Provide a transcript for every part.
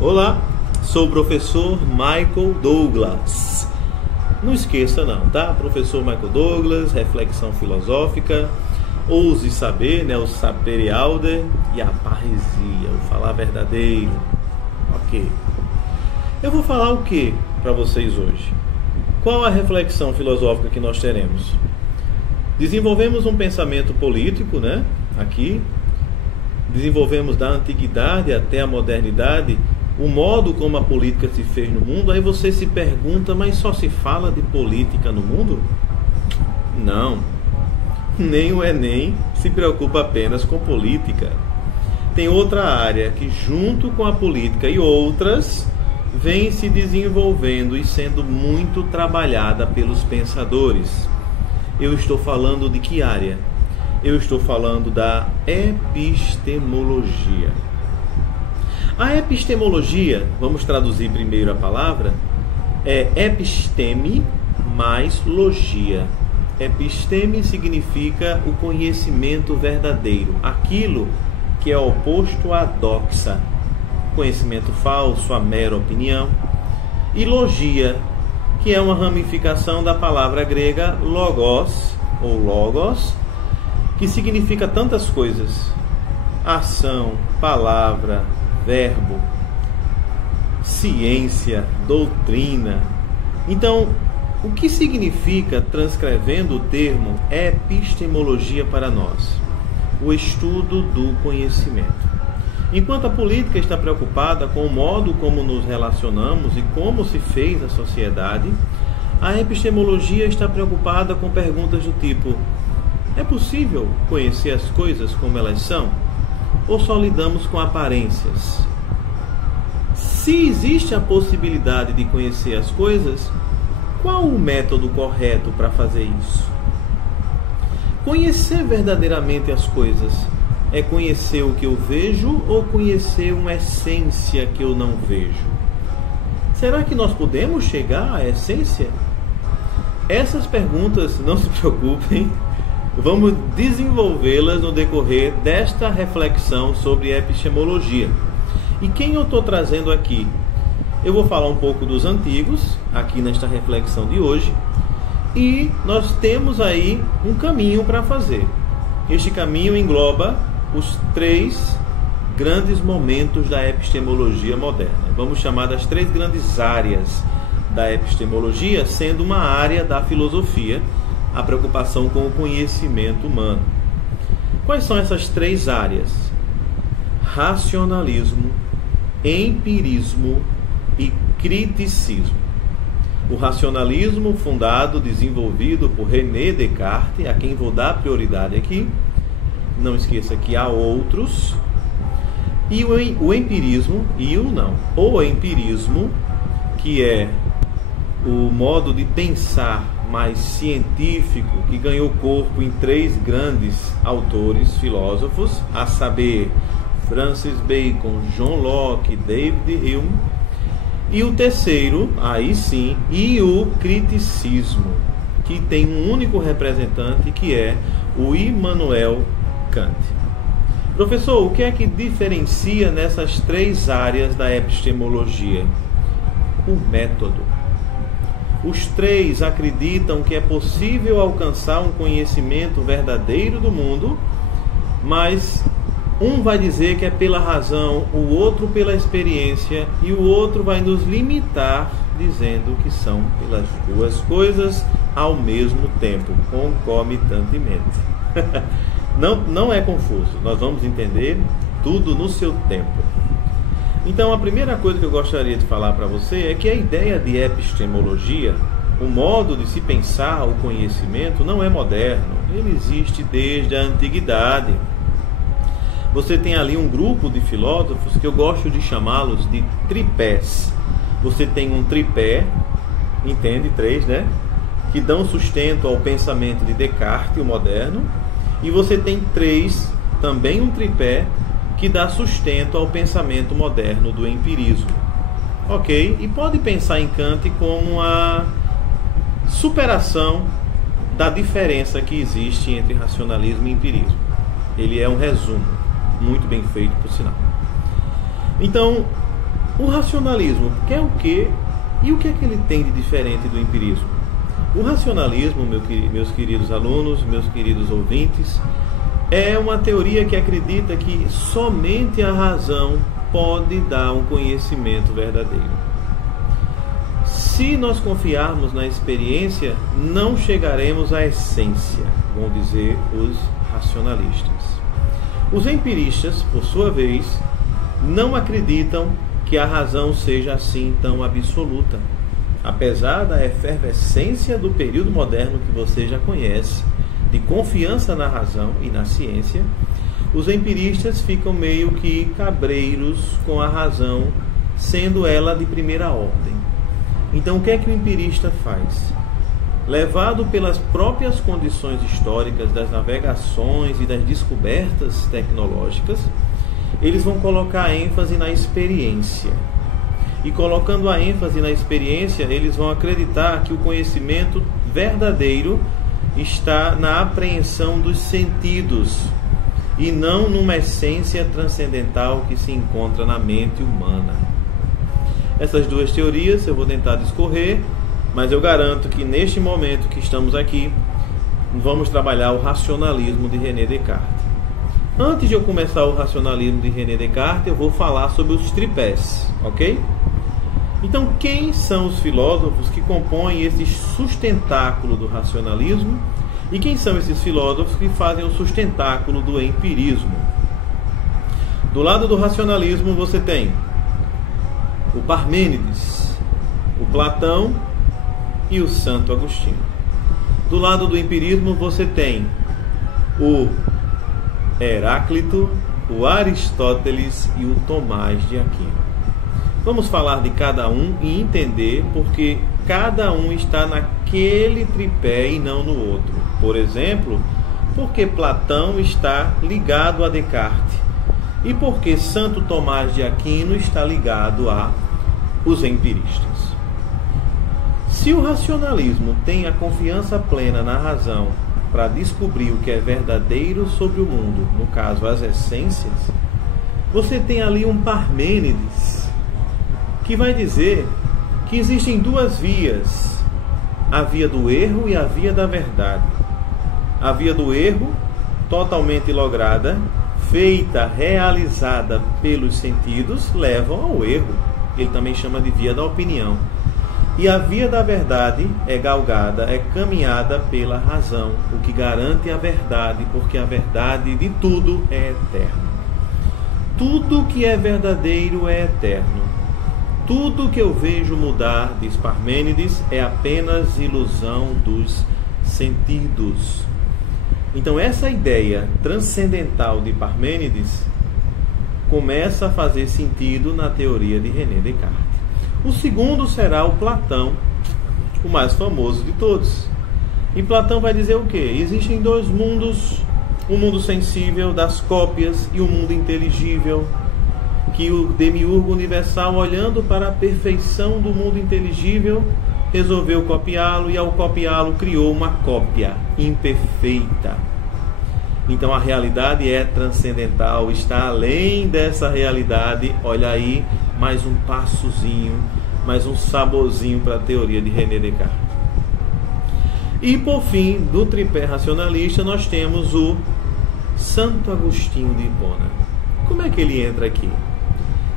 Olá, sou o professor Michael Douglas. Não esqueça não, tá? Professor Michael Douglas, reflexão filosófica, ouse saber, né? O sapere aude e a parresia, o falar verdadeiro. Ok. Eu vou falar o que para vocês hoje? Qual a reflexão filosófica que nós teremos? Desenvolvemos um pensamento político, né? Aqui. Desenvolvemos da antiguidade até a modernidade o modo como a política se fez no mundo. Aí você se pergunta, mas só se fala de política no mundo? Não. Nem o Enem se preocupa apenas com política. Tem outra área que, junto com a política e outras, vem se desenvolvendo e sendo muito trabalhada pelos pensadores. Eu estou falando de que área? Eu estou falando da epistemologia. A epistemologia, vamos traduzir primeiro a palavra, é episteme mais logia. Episteme significa o conhecimento verdadeiro, aquilo que é oposto à doxa, conhecimento falso, a mera opinião. E logia, que é uma ramificação da palavra grega logos, ou logos, que significa tantas coisas: ação, palavra, verbo, ciência, doutrina. Então, o que significa, transcrevendo o termo epistemologia para nós? O estudo do conhecimento. Enquanto a política está preocupada com o modo como nos relacionamos e como se fez a sociedade, a epistemologia está preocupada com perguntas do tipo: é possível conhecer as coisas como elas são? Ou só lidamos com aparências? Se existe a possibilidade de conhecer as coisas, qual o método correto para fazer isso? Conhecer verdadeiramente as coisas é conhecer o que eu vejo ou conhecer uma essência que eu não vejo? Será que nós podemos chegar à essência? Essas perguntas, não se preocupem, vamos desenvolvê-las no decorrer desta reflexão sobre epistemologia. E quem eu estou trazendo aqui? Eu vou falar um pouco dos antigos, aqui nesta reflexão de hoje, e nós temos aí um caminho para fazer. Este caminho engloba os 3 grandes momentos da epistemologia moderna. Vamos chamar das 3 grandes áreas da epistemologia, sendo uma área da filosofia a preocupação com o conhecimento humano. Quais são essas 3 áreas? Racionalismo, empirismo e criticismo. O racionalismo, fundado, desenvolvido por René Descartes, a quem vou dar prioridade aqui, não esqueça que há outros. E o empirismo, o empirismo, que é o modo de pensar mais científico, que ganhou corpo em 3 grandes autores filósofos, a saber, Francis Bacon, John Locke, David Hume. E o terceiro, aí sim, e o criticismo, que tem um único representante, que é o Immanuel Kant. Professor, o que é que diferencia nessas 3 áreas da epistemologia? O método. Os 3 acreditam que é possível alcançar um conhecimento verdadeiro do mundo, mas um vai dizer que é pela razão, o outro pela experiência, e o outro vai nos limitar dizendo que são pelas 2 coisas ao mesmo tempo, concomitantemente. Não é confuso, nós vamos entender tudo no seu tempo. Então, a primeira coisa que eu gostaria de falar para você é que a ideia de epistemologia, o modo de se pensar o conhecimento, não é moderno. Ele existe desde a antiguidade. Você tem ali um grupo de filósofos que eu gosto de chamá-los de tripés. Você tem um tripé, entende? 3, né? Que dão sustento ao pensamento de Descartes, o moderno. E você tem 3, também um tripé, que dá sustento ao pensamento moderno do empirismo. Ok? E pode pensar em Kant como a superação da diferença que existe entre racionalismo e empirismo. Ele é um resumo, muito bem feito, por sinal. Então, O racionalismo quer o quê? E o que é que ele tem de diferente do empirismo? O racionalismo, meus queridos alunos, meus queridos ouvintes, é uma teoria que acredita que somente a razão pode dar um conhecimento verdadeiro. Se nós confiarmos na experiência, não chegaremos à essência, vão dizer os racionalistas. Os empiristas, por sua vez, não acreditam que a razão seja assim tão absoluta. Apesar da efervescência do período moderno que você já conhece, de confiança na razão e na ciência, os empiristas ficam meio que cabreiros com a razão, sendo ela de primeira ordem. Então, o que é que o empirista faz? Levado pelas próprias condições históricas das navegações e das descobertas tecnológicas, eles vão colocar a ênfase na experiência. E colocando a ênfase na experiência, eles vão acreditar que o conhecimento verdadeiro está na apreensão dos sentidos e não numa essência transcendental que se encontra na mente humana. Essas duas teorias eu vou tentar discorrer, mas eu garanto que neste momento que estamos aqui, vamos trabalhar o racionalismo de René Descartes. Antes de eu começar o racionalismo de René Descartes, eu vou falar sobre os tripés, ok? Então, quem são os filósofos que compõem esse sustentáculo do racionalismo e quem são esses filósofos que fazem o sustentáculo do empirismo? Do lado do racionalismo você tem o Parmênides, o Platão e o Santo Agostinho. Do lado do empirismo você tem o Heráclito, o Aristóteles e o Tomás de Aquino. Vamos falar de cada um e entender porque cada um está naquele tripé e não no outro. Por exemplo, porque Platão está ligado a Descartes e porque Santo Tomás de Aquino está ligado a os empiristas. Se o racionalismo tem a confiança plena na razão para descobrir o que é verdadeiro sobre o mundo, no caso as essências, você tem ali um Parmênides que vai dizer que existem duas vias, a via do erro e a via da verdade. A via do erro, totalmente lograda, feita, realizada pelos sentidos, levam ao erro. Ele também chama de via da opinião. E a via da verdade é galgada, é caminhada pela razão, o que garante a verdade, porque a verdade de tudo é eterno. Tudo que é verdadeiro é eterno. Tudo que eu vejo mudar, diz Parmênides, é apenas ilusão dos sentidos. Então essa ideia transcendental de Parmênides começa a fazer sentido na teoria de René Descartes. O segundo será o Platão, o mais famoso de todos. E Platão vai dizer o quê? Existem dois mundos, o mundo sensível das cópias e o mundo inteligível, que o demiurgo universal, olhando para a perfeição do mundo inteligível, resolveu copiá-lo e ao copiá-lo criou uma cópia imperfeita. Então a realidade é transcendental, está além dessa realidade. Olha aí, mais um passozinho, mais um saborzinho para a teoria de René Descartes. E por fim, do tripé racionalista, nós temos o Santo Agostinho de Hipona. Como é que ele entra aqui?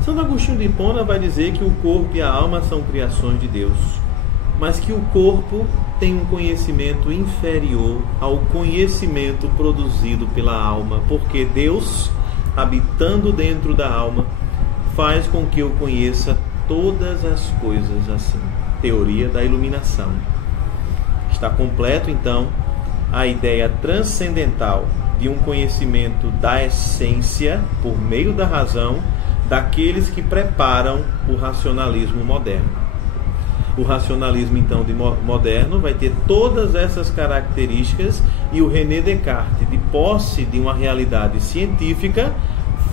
Santo Agostinho de Hipona vai dizer que o corpo e a alma são criações de Deus, mas que o corpo tem um conhecimento inferior ao conhecimento produzido pela alma, porque Deus, habitando dentro da alma, faz com que eu conheça todas as coisas assim. Teoria da iluminação. Está completo, então, a ideia transcendental de um conhecimento da essência, por meio da razão, daqueles que preparam o racionalismo moderno. O racionalismo, então, moderno vai ter todas essas características e o René Descartes, de posse de uma realidade científica,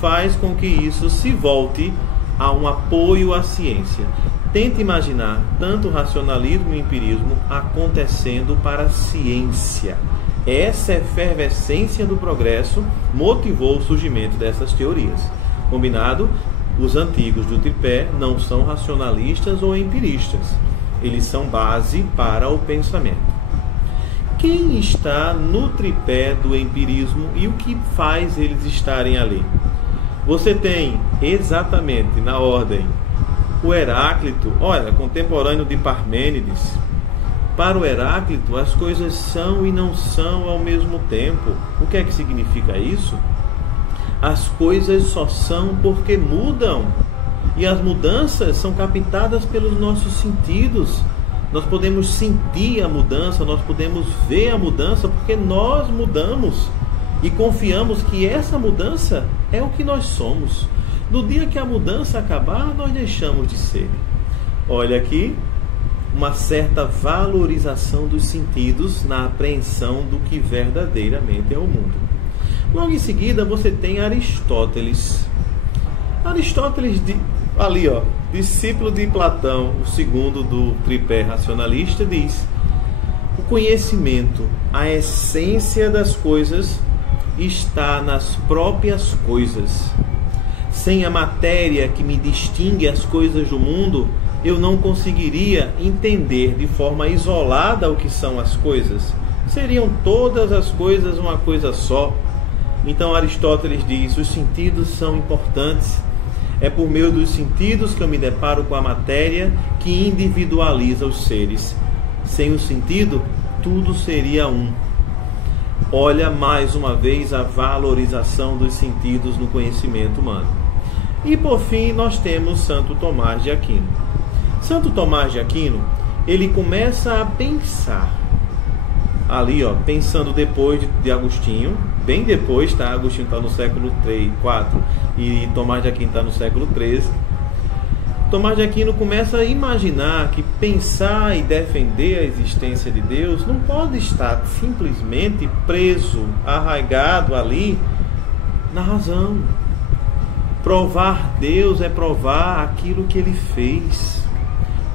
faz com que isso se volte a um apoio à ciência. Tente imaginar tanto o racionalismo e o empirismo acontecendo para a ciência. Essa efervescência do progresso motivou o surgimento dessas teorias. Combinado? os antigos do tripé não são racionalistas ou empiristas. Eles são base para o pensamento. Quem está no tripé do empirismo e o que faz eles estarem ali? Você tem exatamente na ordem o Heráclito, olha, contemporâneo de Parmênides. Para o Heráclito, as coisas são e não são ao mesmo tempo. O que é que significa isso? As coisas só são porque mudam. E as mudanças são captadas pelos nossos sentidos. Nós podemos sentir a mudança, nós podemos ver a mudança, porque nós mudamos. E confiamos que essa mudança é o que nós somos. No dia que a mudança acabar, nós deixamos de ser. Olha aqui, uma certa valorização dos sentidos na apreensão do que verdadeiramente é o mundo. Logo em seguida, você tem Aristóteles. Aristóteles, ali, discípulo de Platão, o segundo do tripé racionalista, diz: o conhecimento, a essência das coisas, está nas próprias coisas. Sem a matéria que me distingue as coisas do mundo, eu não conseguiria entender de forma isolada o que são as coisas. Seriam todas as coisas uma coisa só. Então Aristóteles diz: os sentidos são importantes. É por meio dos sentidos que eu me deparo com a matéria que individualiza os seres. Sem o sentido, tudo seria um. Olha mais uma vez a valorização dos sentidos no conhecimento humano. E por fim nós temos Santo Tomás de Aquino. Santo Tomás de Aquino, ele começa a pensar ali, pensando depois de Agostinho, bem depois, tá? Agostinho está no século 3, 4 e Tomás de Aquino está no século 13. Tomás de Aquino começa a imaginar que pensar e defender a existência de Deus não pode estar simplesmente preso, arraigado ali na razão. Provar Deus é provar aquilo que Ele fez.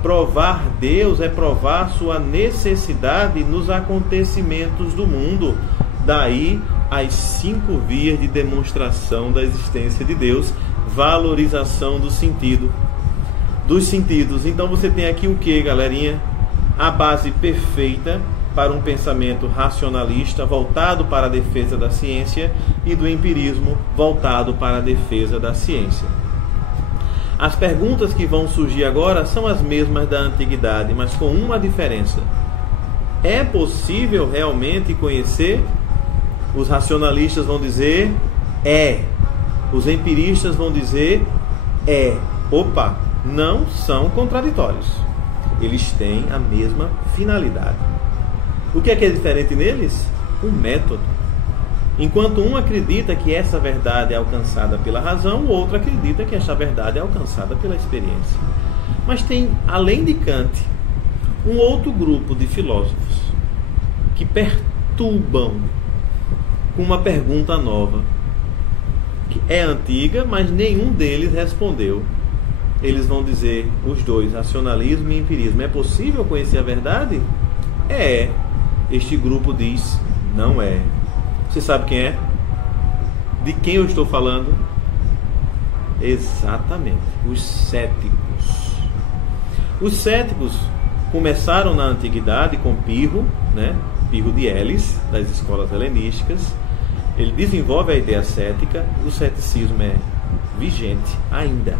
Provar Deus é provar sua necessidade nos acontecimentos do mundo. Daí as 5 vias de demonstração da existência de Deus. Valorização do sentido. Dos sentidos. Então você tem aqui o que, galerinha? A base perfeita para um pensamento racionalista voltado para a defesa da ciência e do empirismo voltado para a defesa da ciência. As perguntas que vão surgir agora são as mesmas da antiguidade, mas com uma diferença. É possível realmente conhecer? Os racionalistas vão dizer é. Os empiristas vão dizer é. Opa, não são contraditórios. Eles têm a mesma finalidade. O que é diferente neles? O método. Enquanto um acredita que essa verdade é alcançada pela razão, o outro acredita que essa verdade é alcançada pela experiência. Mas tem, além de Kant, um outro grupo de filósofos que perturbam com uma pergunta nova, que é antiga, mas nenhum deles respondeu. Eles vão dizer, os dois, racionalismo e empirismo: é possível conhecer a verdade? É. Este grupo diz, não é. Você sabe quem é? De quem eu estou falando? Exatamente, os céticos. Os céticos começaram na antiguidade com Pirro, Pirro de Elis, das escolas helenísticas. Ele desenvolve a ideia cética. O ceticismo é vigente ainda.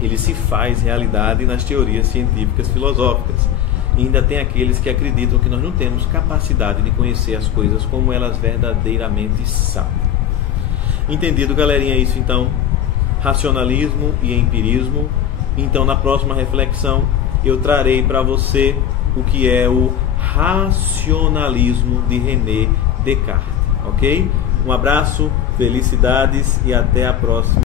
Ele se faz realidade nas teorias científicas filosóficas. E ainda tem aqueles que acreditam que nós não temos capacidade de conhecer as coisas como elas verdadeiramente são. Entendido, galerinha, isso então? Racionalismo e empirismo. Então, na próxima reflexão, eu trarei para você o que é o racionalismo de René Descartes. Ok? Um abraço, felicidades e até a próxima.